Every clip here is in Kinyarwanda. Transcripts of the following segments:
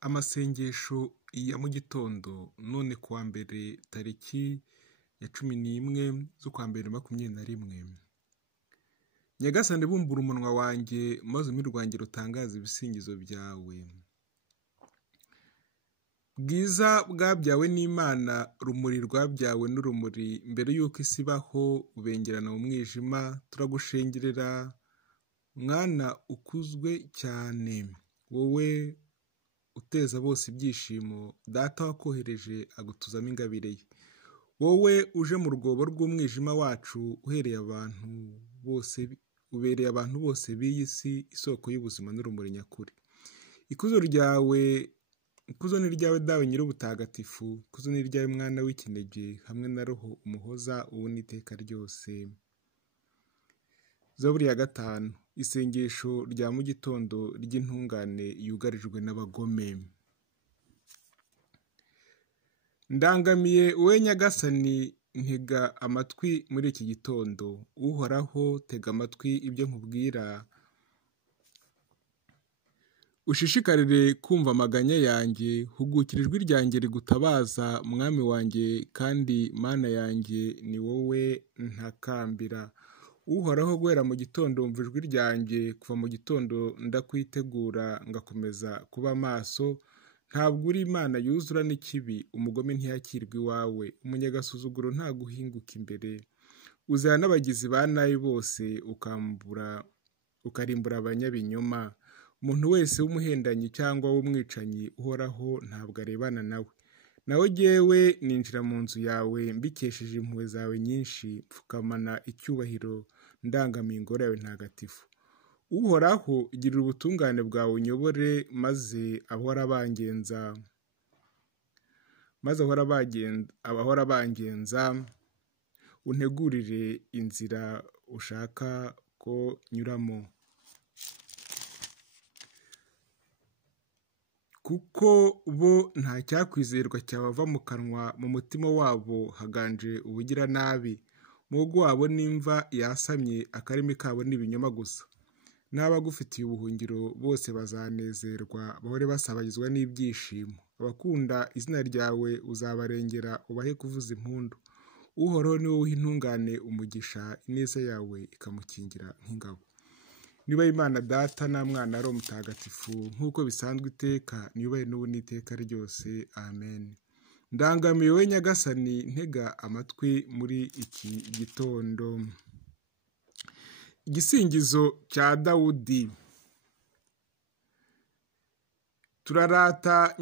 Amasengesho ya mu gitondo none kuwa mbere tariki ya 11 z'ukwa mbere 2021. Nyagasani bumbura umunwa wanjye maze ururimi rwanjye rutangaza ibisingizo byawe. Bwiza bwabyawe n'Imana, rumuri rwabyawe n'urumuri, mbere y'uko isi ibaho ubengerana mu mwijima, turagushengerera mwana ukuzwe cyane, wowe uteza bose ibyishimo, data wakohereje agutuzamo ingabire ye. Wowe uje mu rwobo rw'umwijima wacu, ubereye abantu bose b'iyi si isoko y'ubuzima n'urumuri nyakuri. Ikuzo ni ryawe dawe nyir'ubutagatifu, ikuzo ni ryawe mwana w'ikinege, hamwe na roho umuhoza ubu n'iteka ryose. Zaburi ya 5. Isengesho rya mu gitondo ry'intungane yugarijwe n'abagome. Ndangamiye wowe Nyagasani, ntega amatwi muri iki gitondo. Uhoraho, tega amatwi ibyo nkubwira, ushishikarire kumva amaganya yanjye, hugukira ijwi ryanjye rigutabaza, mwami wanjye kandi mana yanjye, ni wowe ntakambira. Uhoraho, guhera mu gitondo wumva ijwi ryanjye, kuva mu gitondo ndakwitegura ngakomeza kuba maso. Ntabwo uri Imana yuzura n'ikibi, umugome ntiyakirwa iwawe, umunyagasuzuguro ntaguhinguka imbere. Uzana n'abagizi ba nabi bose, ukarimbura abanyabinyoma. Umuntu wese w'umuhendanyi cyangwa w'umwicanyi, Uhoraho ntabwo arebana nawe. Nawe jyewe ninjira mu nzu yawe mbikesheje impuhwe zawe nyinshi, pfukamana icyubahiro ndangamiye ingoro yawe ntagatifu. Uhoraho, girira ubutungane bwawe unyobore, maze abahora bangenza untegurire inzira ushaka ko nyuramo. Kuko bo nta cyakwizerwa cyabava mu kanwa, mu mutima wabo haganje ubugiranabi. Umuhogo wabo n'imva yasamye, akarimi kabo ni ibinyoma gusa. N'abagufitiye ubuhungiro bose bazanezerwa, bahore basabagizwa n'ibyishimo. Abakunda izina ryawe uzabarengera, ubahe kuvuza impundu. Uhoraho ni wowe uha intungane umugisha, ineza yawe ikamukingira nk'ingabo. Niba Imana Data na Mwana ari Mutagatifu, nk'uko bisanzwe iteka, niyubahe n'ubu n'iteka ryose. Amen. Ndangamiye wowe Nyagasani, ntega amatwi muri iki gitondo. Igisingizo cya Dawudi. Turarata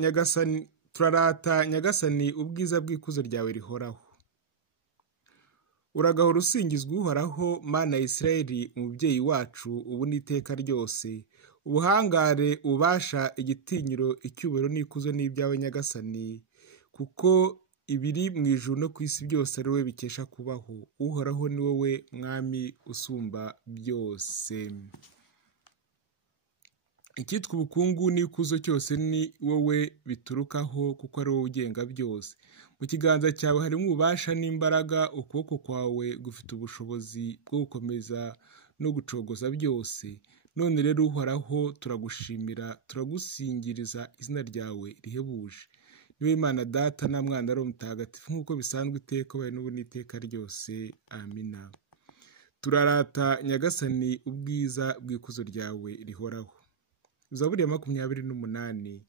Nyagasani ubwiza bw'ikuzo ryawe rihoraho. Uragahora usingizwa Uhoraho, Mana ya Isirayeli, umubyeyi wacu ubu n'iteka ryose. Ubuhangare, ububasha, igitinyiro, icyubahiro n'ikuzo ni ibyawe Nyagasani, kuko ibiri mu ijuru no ku isi byose ari wowe bikesha kubaho. Uhoraho ni wowe mwami usumba byose. Icyitwa ubukungu n'ikuzo cyose ni wowe biturukaho, kuko ari wowe ugenga byose. Mu kiganza cyawe harimo ububasha n'imbaraga, ukuboko kwawe gufite ubushobozi bwo gukomeza no gucogoza byose. None rero Uhoraho, turagushimira, turagusingiriza izina ryawe rihebuje. Niwe Imana Data na Mwana ari Mutagatifu, nk'uko bisanzwe iteka, ubaye n'ubu n'iteka ryose. Amina. Turarata Nyagasani ubwiza bw'ikuzo ryawe rihoraho. Zaburi ya 28.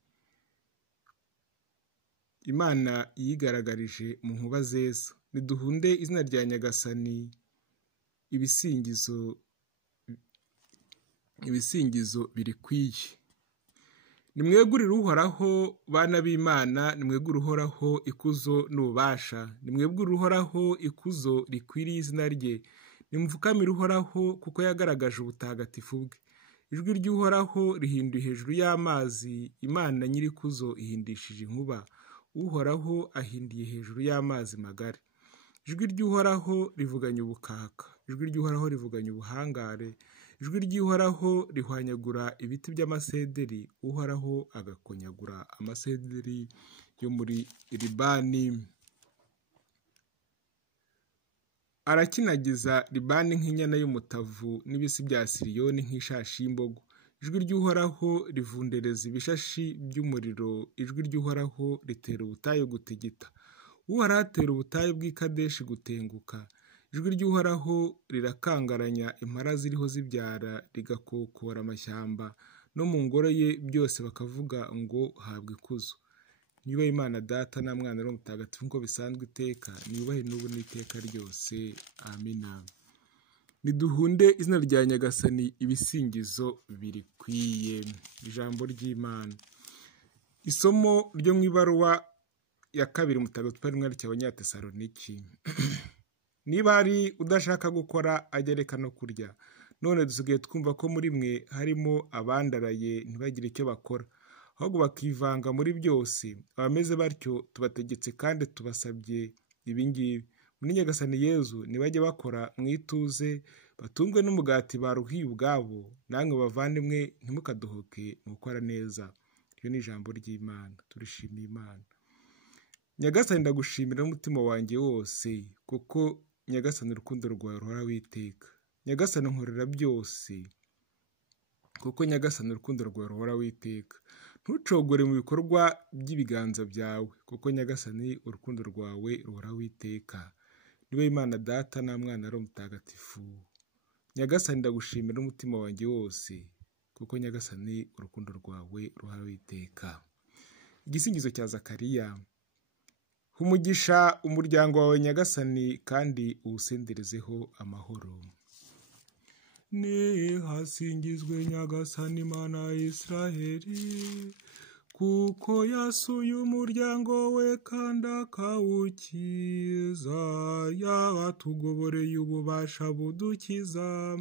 Imana yigaragarije mu nkuba zeza. Niduhunde izina rya Nyagasani ibisingizo birikwiye. Nimwegurire Uhoraho, bana b'Imana, nimwegurire Uhoraho ikuzo n'ububasha. Nimwegurire Uhoraho ikuzo rikwiriye izina rye. Nimupfukamire Uhoraho, kuko yagaragaje ubutagatifu bwe. Ijwi ry'Uhoraho rihinduye hejuru y'amazi, Imana nyir'ikuzo ihindishije inkuba. Uhoraho ahindiye hejuru y'amazi magari. Ijwi ry'Uhoraho rivuganye ubukaka, ijwi ry'Uhoraho rivuganye ubuhangare. Ijwi ry'Uhoraho rihwanyagura ibiti by'amasederi, Uhoraho agakonyagura amasederi yo muri Libani. Arakinagiza Libani nk'inyana y'umutavu, n'ibisi bya Siriyoni nk'ishashi y'imbogo. ijwi ry'Uhoraho rivundereza ibishashi by'umuriro, ijwi ry'Uhoraho ritera ubutayu gutigita. Uhoraho atera ubutayu bw'i Kadeshi gutenguka. Ijwi ry'Uhoraho rirakangaranya impara ziriho zibyara, rigakokora amashyamba, no mu ngoro ye byose bakavuga ngo habwa ikuzo. Niyubahe Imana Data na Mwana na Mutagatifu nk'uko bisanzwe iteka, niyubahe n'ubu n'iteka ryose. Amina. Niduhunde izina rya Nyagasani ibisingizo birikwiye. Ijambo ry'Imana. Isomo ryo mu ibaruwa ya kabiri Mutagatifu Pawulo yandikiye Abanyatesaloniki. Niba hari udashaka gukora ajya areka no kurya. None dusigaye twumva ko muri mwe harimo abandaraye ntibagire icyo bakora, ahubwo bakivanga muri byose. Abameze batyo tubategetse kandi tubasabye ibingibi: muri Nyagasani Yezu nibajye bakora mu ituze, batungwe n'umugati baruhiye ubwabo. Namwe bavandimwe ntimukadohoke mu gukora neza. Iryo ni ijambo ry'Imana. Turishimiye Imana. Nyagasani ndagushimira n'umutima wanjye wose, kuko Nyagasani urukundo rwawe ruhoraho iteka. Nyagasani nkorera byose, kuko Nyagasani urukundo rwawe ruhoraho iteka. Ntucogore mu bikorwa by'ibiganza byawe, kuko Nyagasani urukundo rwawe ruhoraho iteka. Niwe Imana Data na Mwana na Roho Mutagatifu. Nyagasani ndagushimira n'umutima wanjye wose, kuko Nyagasani urukundo rwawe ruhoraho iteka. Igisingizo cya Zakariya. Umugisha umuryango wawe Nyagasani, kandi uwusenderezeho amahoro. Nihasingizwe Nyagasani Mana ya Israheli, kuko yasuye umuryango we kandi akawukiza. Yatugoboreye ububasha budukiza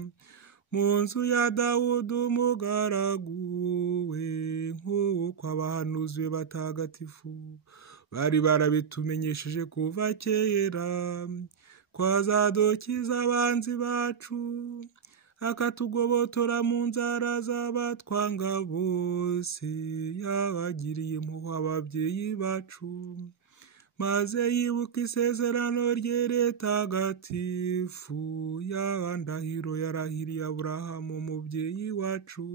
mu nzu ya Dawudi umugaragu we, nk'uko abahanuzi be batagatifu bari barabitumenyesheje kuva kera, ko azadukiza abanzi bacu, akatugobotora mu nzara z'abatwanga bose. Yabagiriye impuhwe ababyeyi bacu, maze yibuka isezerano rye ritagatifu. Ya ndahiro yarahiriye Aburahamu umubyeyi wacu,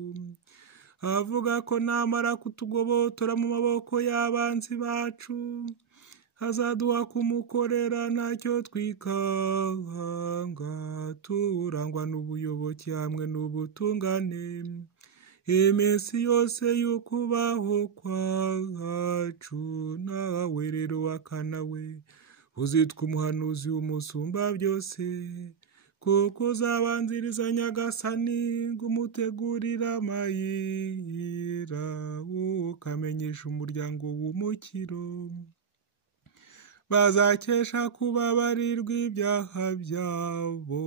avuga ko namara kutugobotora mu maboko y'abanzi bacu, azaduha kumukorera ntacyo twikanga, turangwa n'ubuyoboke hamwe n'ubutungane iminsi yose y'ukubaho kwacu. Nawe rero wakana we, uzitwa umuhanuzi w'umusumba byose, kuko uzabanziriza Nyagasani ngo umutegurire amayira, ukamenyesha umuryango w'umukiro. Bazakesha kubabarirwa ibyaha byabo,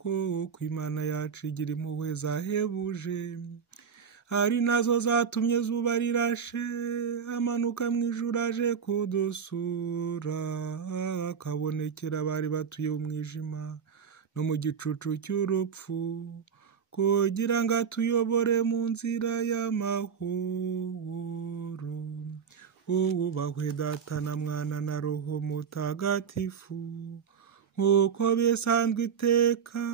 kuko Imana yacu igira impuhwe zahebuje, ari nazo zatumye izuba rirashe amanuka mu ijuru aje kudusura, akabonekera abari batuye mu mwijima no mu gicucu cy'urupfu, kugira ngo atuyobore mu nzira y'amahoro. Wubahwe Data na Mwana na Roho Mutagatifu, nk'uko bisanzwe iteka,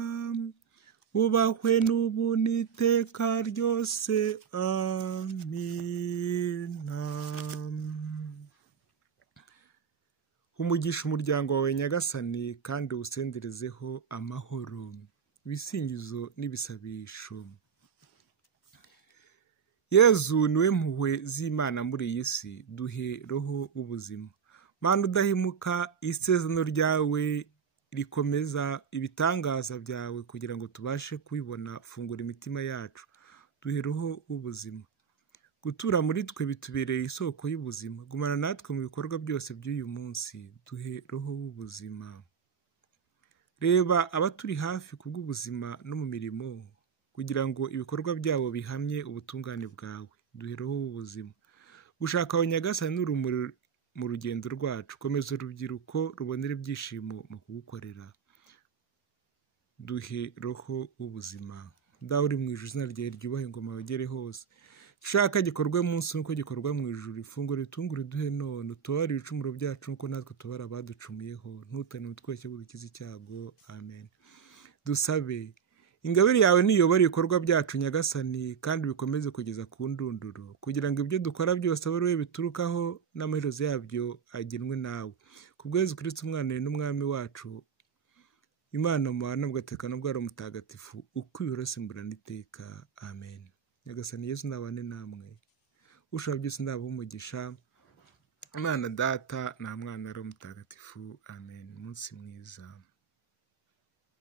wubahwe n'ubu n'iteka ryose. Amina. Umugisha umuryango wawe Nyagasani, kandi uwusenderezeho amahoro. Ibisingizo n'ibisabisho. Yezu niwe mpuhwe z'Imana muri iyi si, duhe roho w'ubuzima. Mana udahemuka, isezerano ryawe rikomeza ibitangaza byawe, kugira ngo tubashe kubibona. Fungura imitima yacu, duhe roho w'ubuzima. Gutura muri twe bitubereye isoko y'ubuzima. Gumana natwe mu bikorwa byose by'uyu munsi, duhe roho w'ubuzima. Reba abaturi hafi kubw'ubuzima no mu mirimo, kugira ngo ibikorwa byabo bihamye ubutungane bwawe. Duhe roho w'ubuzima. Gushaka aho Nyagasani n'urumuri mu rugendo rwacu. Komeza urubyiruko rubonera ibyishimo mu kugukorera. Duhe roho w'ubuzima. Dawe uri mu ijuru, izina ryawe ryubahe, ingoma yawe igere hose. Ushaka gikorwa munsi nuko gikorwa mu ijuru. Ifunguro ritungure duhe none, utubabarire ibicumuro byacu nuko natwe tubara abaducumuyeho, ntutane umutwe w'icyago dukize icyago. Amen. Dusabe. ingabire yawe niyobora ibikorwa byacu nyagasani, kandi bikomeze kugeza ku ndunduro, kugira ngo ibyo dukora byose abe ari wowe biturukaho n'amaherezo yabyo agenwe nawe, ku bwa Yezu Kristo umwana n'umwami wacu, Imana mubana mugatekana bwari mutagatifu, uko ibihora simburana iteka. Amen. Nyagasani Yesu nabane namwe, ushaka byose ndabaha umugisha, Imana Data na Mwana ari mutagatifu. Amen. Umunsi mwiza.